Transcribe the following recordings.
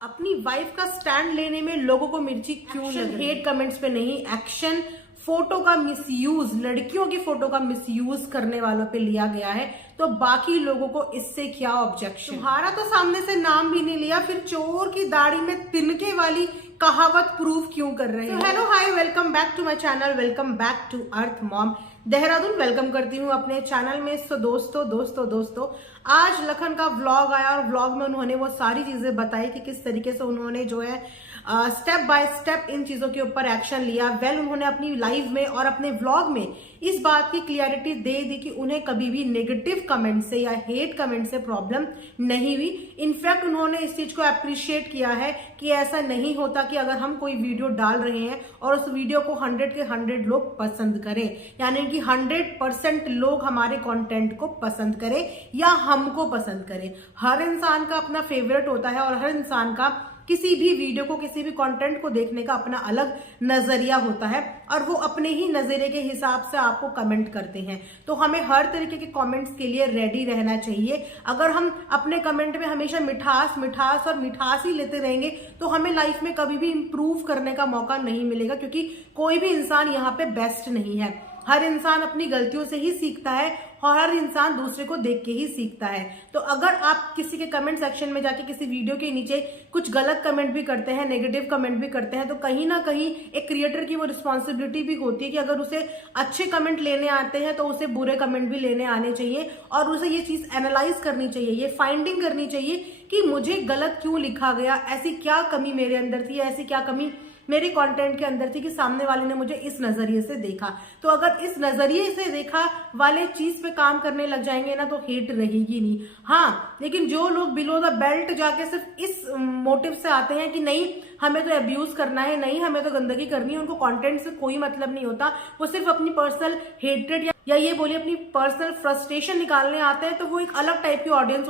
अपनी वाइफ का स्टैंड लेने में लोगों को मिर्ची क्यों लग रही है? हेट कमेंट्स पे नहीं, एक्शन फोटो का मिसयूज, लड़कियों की फोटो का मिसयूज करने वालों पे लिया गया है, तो बाकी लोगों को इससे क्या ऑब्जेक्शन? तुम्हारा तो सामने से नाम भी नहीं लिया, फिर चोर की दाढ़ी में तिनके वाली कहावत प्रूव क्यों कर रहे हैं? Hello hi, welcome back to my channel, welcome back to earth mom Dehradun. Welcome करती हूँ अपने चैनल में। सो दोस्तों आज लखन का व्लॉग आया और व्लॉग में उन्होंने वो सारी चीजें बताई कि किस तरीके से उन्होंने जो है स्टेप बाय स्टेप इन चीजों के ऊपर एक्शन लिया। उन्होंने अपनी लाइव में और अपने व्लॉग में इस बात की क्लियरिटी दे दी कि उन्हें कभी भी नेगेटिव कमेंट से या हेट कमेंट से प्रॉब्लम नहीं हुई। इनफैक्ट उन्होंने इस चीज को अप्रिशिएट किया है कि ऐसा नहीं होता कि अगर हम कोई वीडियो डाल रहे हैं और उस वीडियो को 100 के 100 लोग पसंद करें, यानी कि 100% लोग हमारे कंटेंट को पसंद करें या हमको पसंद करें। हर इंसान का अपना फेवरेट होता है और हर इंसान का किसी भी वीडियो को, किसी भी कंटेंट को देखने का अपना अलग नजरिया होता है और वो अपने ही नजरिए के हिसाब से आपको कमेंट करते हैं। तो हमें हर तरीके के कमेंट्स के लिए रेडी रहना चाहिए। अगर हम अपने कमेंट में हमेशा मिठास और मिठास ही लेते रहेंगे तो हमें लाइफ में कभी भी इंप्रूव करने का मौका नहीं मिलेगा, क्योंकि कोई भी इंसान यहाँ पे बेस्ट नहीं है। हर इंसान अपनी गलतियों से ही सीखता है और हर इंसान दूसरे को देख के ही सीखता है। तो अगर आप किसी के कमेंट सेक्शन में जाके किसी वीडियो के नीचे कुछ गलत कमेंट भी करते हैं, नेगेटिव कमेंट भी करते हैं, तो कहीं ना कहीं एक क्रिएटर की वो रिस्पॉन्सिबिलिटी भी होती है कि अगर उसे अच्छे कमेंट लेने आते हैं तो उसे बुरे कमेंट भी लेने आने चाहिए और उसे ये चीज एनालाइज करनी चाहिए, ये फाइंडिंग करनी चाहिए कि मुझे गलत क्यों लिखा गया, ऐसी क्या कमी मेरे अंदर थी, ऐसी क्या कमी मेरे कंटेंट के अंदर थी कि सामने वाले ने मुझे इस नजरिए से देखा। तो अगर इस नजरिए से देखा वाले चीज पे काम करने लग जाएंगे ना तो हेट रहेगी नहीं। हाँ, लेकिन जो लोग बिलो द बेल्ट जाके सिर्फ इस मोटिव से आते हैं कि नहीं हमें तो अब्यूज करना है, नहीं हमें तो गंदगी करनी है, उनको कंटेंट से कोई मतलब नहीं होता, वो सिर्फ अपनी पर्सनल हेट्रेड या ये बोलिए अपनी पर्सनल फ्रस्ट्रेशन निकालने आते हैं, तो वो एक अलग टाइप की ऑडियंस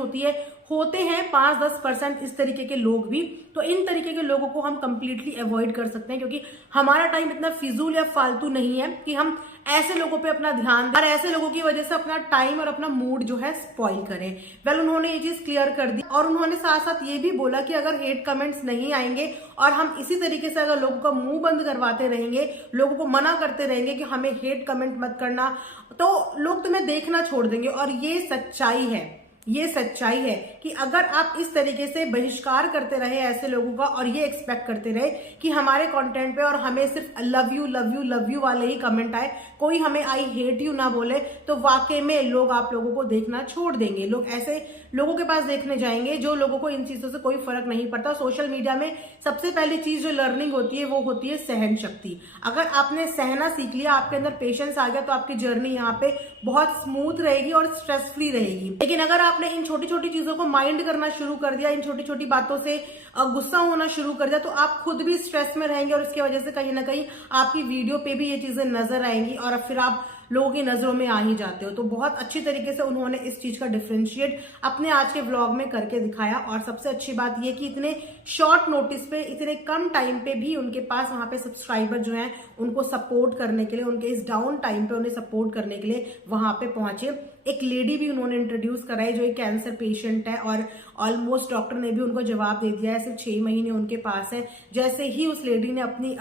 होते हैं 5-10% इस तरीके के लोग भी। तो इन तरीके के लोगों को हम कंप्लीटली अवॉइड कर सकते हैं, क्योंकि हमारा टाइम इतना फिजूल या फालतू नहीं है कि हम ऐसे लोगों पे अपना ध्यान दें और ऐसे लोगों की वजह से अपना टाइम और अपना मूड जो है स्पॉइल करें। उन्होंने ये चीज क्लियर कर दी और उन्होंने साथ साथ ये भी बोला कि अगर हेट कमेंट्स नहीं आएंगे और हम इसी तरीके से अगर लोगों का मुंह बंद करवाते रहेंगे, लोगों को मना करते रहेंगे कि हमें हेट कमेंट मत करना, तो लोग तुम्हें देखना छोड़ देंगे। और ये सच्चाई है कि अगर आप इस तरीके से बहिष्कार करते रहे ऐसे लोगों का और ये एक्सपेक्ट करते रहे कि हमारे कंटेंट पे और हमें सिर्फ लव यू वाले ही कमेंट आए, कोई हमें आई हेट यू ना बोले, तो वाकई में लोग आप लोगों को देखना छोड़ देंगे। लोग ऐसे लोगों के पास देखने जाएंगे जो लोगों को इन चीजों से कोई फर्क नहीं पड़ता। सोशल मीडिया में सबसे पहली चीज जो लर्निंग होती है वो होती है सहन शक्ति। अगर आपने सहना सीख लिया, आपके अंदर पेशेंस आ गया, तो आपकी जर्नी यहाँ पे बहुत स्मूथ रहेगी और स्ट्रेस फ्री रहेगी। लेकिन अगर आपने इन छोटी छोटी चीजों को माइंड करना शुरू कर दिया, इन छोटी छोटी बातों से गुस्सा होना शुरू कर दिया, तो आप खुद भी स्ट्रेस में रहेंगे और इसकी वजह से कहीं ना कहीं आपकी वीडियो पे भी ये चीजें नजर आएंगी और फिर आप लोगों की नजरों में आ ही जाते हो। तो बहुत अच्छी तरीके से उन्होंने इस चीज का डिफरेंशिएट अपने आज के व्लॉग में करके दिखाया। और सबसे अच्छी बात यह कि इतने शॉर्ट नोटिस पे, इतने कम टाइम पे भी उनके पास वहां पे सब्सक्राइबर जो हैं उनको सपोर्ट करने के लिए, उनके इस डाउन टाइम पे उन्हें सपोर्ट करने के लिए वहां पे पहुंचे। एक लेडी भी उन्होंने इंट्रोड्यूस कराई जो एक कैंसर पेशेंट है और ऑलमोस्ट डॉक्टर ने भी उनको जवाब दे दिया है, सिर्फ 6 महीने उनके पास है। जैसे ही उस लेडी ने अपनी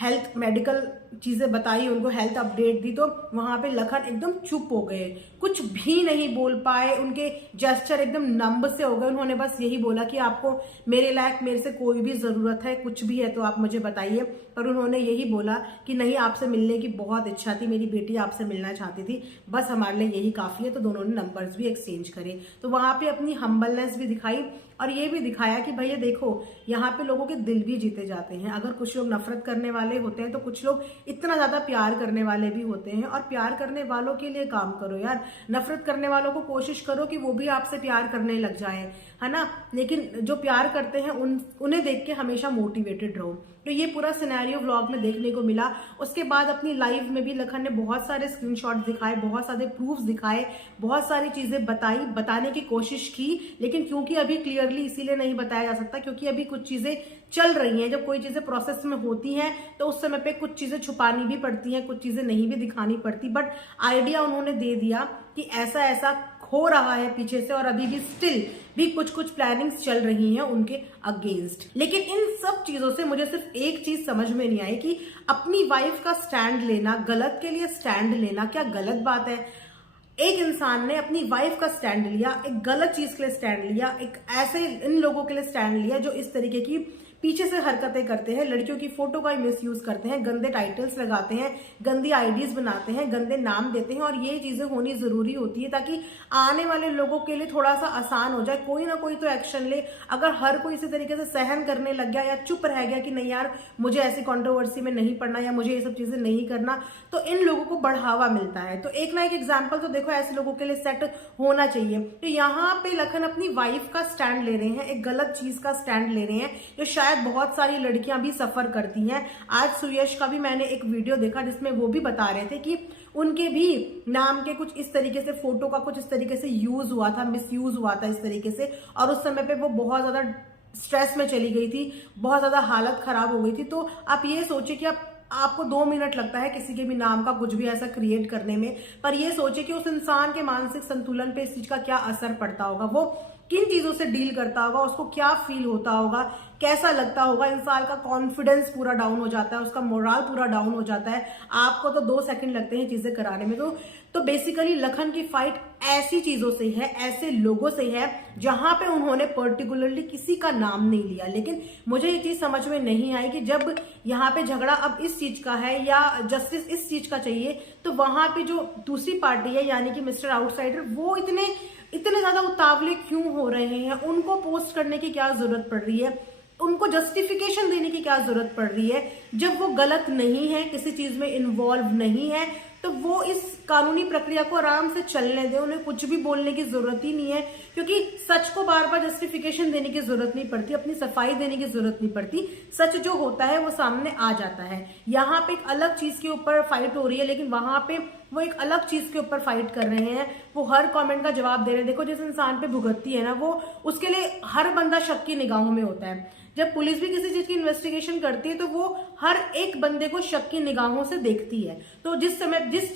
हेल्थ मेडिकल चीजें बताई, उनको हेल्थ अपडेट दी, तो वहां पे लखन एकदम चुप हो गए, कुछ भी नहीं बोल पाए, उनके जेस्चर एकदम नंब से हो गए। उन्होंने बस यही बोला कि आपको मेरे लायक मेरे से कोई भी जरूरत है, कुछ भी है तो आप मुझे बताइए। पर उन्होंने यही बोला कि नहीं, आपसे मिलने की बहुत इच्छा थी, मेरी बेटी आपसे मिलना चाहती थी, बस हमारे लिए यही काफी है। तो दोनों ने नंबर्स भी एक्सचेंज करे। तो वहां पे अपनी हम्बलनेस भी दिखाई और ये भी दिखाया कि भैया देखो, यहाँ पे लोगों के दिल भी जीते जाते हैं। अगर कुछ लोग नफरत करने वाले होते हैं तो कुछ लोग इतना ज्यादा प्यार करने वाले भी होते हैं। और प्यार करने वालों के लिए काम करो यार, नफरत करने वालों को कोशिश करो कि वो भी आपसे प्यार करने लग जाए, है ना। लेकिन जो प्यार करते हैं उन्हें देख के हमेशा मोटिवेटेड रहो। तो ये पूरा सिनेरियो व्लॉग में देखने को मिला। उसके बाद अपनी लाइव में भी लखन ने बहुत सारे स्क्रीनशॉट दिखाए, बहुत सारे प्रूफ्स दिखाए, बहुत सारी चीजें बताने की कोशिश की। लेकिन क्योंकि अभी क्लियरली इसीलिए नहीं बताया जा सकता क्योंकि अभी कुछ चीजें चल रही हैं। जब कोई चीजें प्रोसेस में होती हैं तो उस समय पे कुछ चीजें छुपानी भी पड़ती हैं, कुछ चीजें नहीं भी दिखानी पड़ती। बट आइडिया उन्होंने दे दिया कि ऐसा ऐसा हो रहा है पीछे से और अभी भी स्टिल भी कुछ प्लानिंग्स चल रही हैं उनके अगेंस्ट। लेकिन इन सब चीजों से मुझे सिर्फ एक चीज समझ में नहीं आई कि अपनी वाइफ का स्टैंड लेना, गलत के लिए स्टैंड लेना क्या गलत बात है? एक इंसान ने अपनी वाइफ का स्टैंड लिया, एक गलत चीज के लिए स्टैंड लिया, एक ऐसे इन लोगों के लिए स्टैंड लिया जो इस तरीके की पीछे से हरकतें करते हैं, लड़कियों की फोटो का मिसयूज करते हैं, गंदे टाइटल्स लगाते हैं, गंदी आईडीज बनाते हैं, गंदे नाम देते हैं। और ये चीजें होनी जरूरी होती है ताकि आने वाले लोगों के लिए थोड़ा सा आसान हो जाए, कोई ना कोई तो एक्शन ले। अगर हर कोई इसी तरीके से सहन करने लग गया या चुप रह गया कि नहीं यार मुझे ऐसी कंट्रोवर्सी में नहीं पड़ना या मुझे ये सब चीजें नहीं करना, तो इन लोगों को बढ़ावा मिलता है। तो एक ना एक एग्जाम्पल तो देखो ऐसे लोगों के लिए सेट होना चाहिए। तो यहाँ पे लखन अपनी वाइफ का स्टैंड ले रहे हैं, एक गलत चीज का स्टैंड ले रहे हैं जो शायद बहुत सारी लड़कियां भी सफर करती हैं। आज सुयश का भी मैंने एक वीडियो देखा जिसमें वो भी बता रहे थे कि उनके भी नाम के कुछ इस तरीके से फोटो का कुछ इस तरीके से यूज हुआ था, मिसयूज हुआ था इस तरीके से, और उस समय पे वो बहुत ज्यादा स्ट्रेस में चली गई थी, बहुत ज्यादा हालत खराब हो गई थी। तो आप ये सोचिए कि आपको 2 मिनट लगता है किसी के भी नाम का कुछ भी ऐसा क्रिएट करने में, पर ये सोचिए कि उस इंसान के मानसिक संतुलन पे इस चीज का क्या असर पड़ता होगा, वो किन चीजों से डील करता होगा, उसको क्या फील होता होगा, कैसा लगता होगा। इंसान का कॉन्फिडेंस पूरा डाउन हो जाता है, उसका मोरल पूरा डाउन हो जाता है। आपको तो 2 सेकंड लगते हैं चीजें कराने में। तो बेसिकली लखन की फाइट ऐसी चीजों से है, ऐसे लोगों से है जहां पे उन्होंने पर्टिकुलरली किसी का नाम नहीं लिया। लेकिन मुझे ये चीज समझ में नहीं आई कि जब यहाँ पे झगड़ा अब इस चीज का है या जस्टिस इस चीज का चाहिए, तो वहां पे जो दूसरी पार्टी है यानी कि मिस्टर आउटसाइडर, वो इतने ज्यादा उतावले क्यों हो रहे हैं? उनको पोस्ट करने की क्या जरूरत पड़ रही है? उनको जस्टिफिकेशन देने की क्या जरूरत पड़ रही है? जब वो गलत नहीं है, किसी चीज में इन्वॉल्व नहीं है, तो वो इस कानूनी प्रक्रिया को आराम से चलने दे। उन्हें कुछ भी बोलने की जरूरत ही नहीं है, क्योंकि सच को बार बार जस्टिफिकेशन देने की जरूरत नहीं पड़ती, अपनी सफाई देने की जरूरत नहीं पड़ती। सच जो होता है वो सामने आ जाता है। यहाँ पे एक अलग चीज के ऊपर फाइट हो रही है, लेकिन वहां पे वो एक अलग चीज के ऊपर फाइट कर रहे हैं। वो हर कमेंट का जवाब दे रहे हैं। देखो जिस इंसान पे भुगतती है ना, वो उसके लिए हर बंदा शक की निगाहों में होता है। जब पुलिस भी किसी चीज की इन्वेस्टिगेशन करती है तो वो हर एक बंदे को शक की निगाहों से देखती है। तो जिस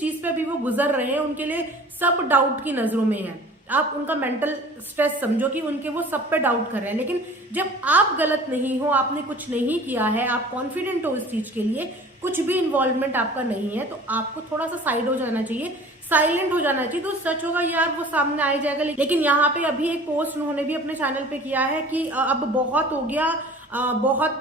चीज पे अभी वो गुजर रहे हैं उनके लिए सब डाउट की नजरों में है। आप उनका मेंटल स्ट्रेस समझो कि उनके वो सब पे डाउट कर रहे हैं। लेकिन जब आप गलत नहीं हो, आपने कुछ नहीं किया है, आप कॉन्फिडेंट हो इस चीज के लिए, कुछ भी इन्वॉल्वमेंट आपका नहीं है, तो आपको थोड़ा सा साइड हो जाना चाहिए, साइलेंट हो जाना चाहिए। तो सच होगा यार वो सामने आ ही जाएगा। लेकिन यहाँ पे अभी एक पोस्ट उन्होंने भी अपने चैनल पे किया है कि अब बहुत हो गया, बहुत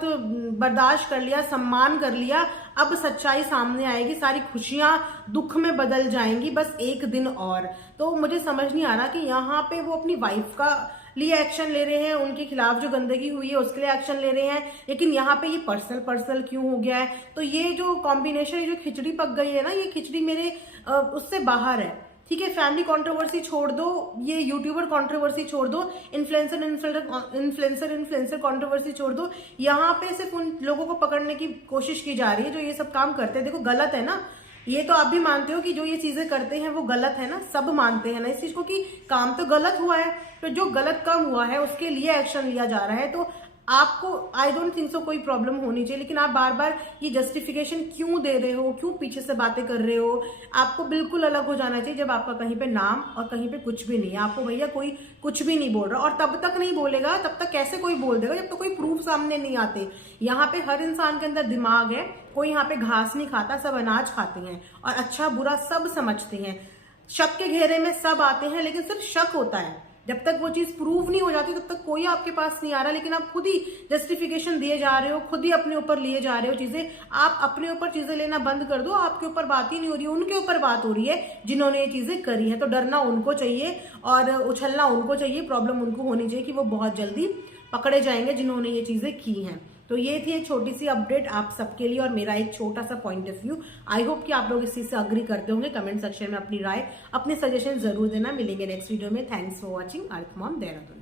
बर्दाश्त कर लिया, सम्मान कर लिया, अब सच्चाई सामने आएगी, सारी खुशियां दुख में बदल जाएंगी, बस एक दिन और। तो मुझे समझ नहीं आ रहा कि यहाँ पे वो अपनी वाइफ का लिए एक्शन ले रहे हैं, उनके खिलाफ जो गंदगी हुई है उसके लिए एक्शन ले रहे हैं, लेकिन यहाँ पे ये पर्सनल क्यों हो गया है? तो ये जो कॉम्बिनेशन, ये जो खिचड़ी पक गई है ना, ये खिचड़ी मेरे उससे बाहर है। ठीक है, फैमिली कंट्रोवर्सी छोड़ दो, ये यूट्यूबर कंट्रोवर्सी छोड़ दो, इन्फ्लुएंसर कंट्रोवर्सी छोड़ दो। यहाँ पे सिर्फ उन लोगों को पकड़ने की कोशिश की जा रही है जो ये सब काम करते हैं। देखो गलत है ना, ये तो आप भी मानते हो कि जो ये चीजें करते हैं वो गलत है ना, सब मानते हैं ना इस चीज को कि काम तो गलत हुआ है। तो जो गलत काम हुआ है उसके लिए एक्शन लिया जा रहा है। तो आपको आई डोंट थिंक सो कोई प्रॉब्लम होनी चाहिए। लेकिन आप बार बार ये जस्टिफिकेशन क्यों दे रहे हो, क्यों पीछे से बातें कर रहे हो? आपको बिल्कुल अलग हो जाना चाहिए जब आपका कहीं पे नाम और कहीं पे कुछ भी नहीं है। आपको भैया कोई कुछ भी नहीं बोल रहा, और तब तक नहीं बोलेगा, तब तक कैसे कोई बोल देगा जब तो कोई प्रूफ सामने नहीं आते। यहाँ पे हर इंसान के अंदर दिमाग है, कोई यहाँ पे घास नहीं खाता, सब अनाज खाते हैं और अच्छा बुरा सब समझते हैं। शक के घेरे में सब आते हैं, लेकिन सिर्फ शक होता है। जब तक वो चीज प्रूव नहीं हो जाती तब तक कोई आपके पास नहीं आ रहा। लेकिन आप खुद ही जस्टिफिकेशन दिए जा रहे हो, खुद ही अपने ऊपर लिए जा रहे हो चीजें। आप अपने ऊपर चीजें लेना बंद कर दो। आपके ऊपर बात ही नहीं हो रही है, उनके ऊपर बात हो रही है जिन्होंने ये चीजें करी है। तो डरना उनको चाहिए और उछलना उनको चाहिए। प्रॉब्लम उनको होनी चाहिए कि वो बहुत जल्दी पकड़े जाएंगे जिन्होंने ये चीजें की हैं। तो ये थी एक छोटी सी अपडेट आप सबके लिए और मेरा एक छोटा सा point of view. I hope कि आप लोग इस चीज से अग्री करते होंगे। कमेंट सेक्शन में अपनी राय, अपने सजेशन जरूर देना। मिलेंगे नेक्स्ट वीडियो में। Thanks for watching. Earth mom Dehradun.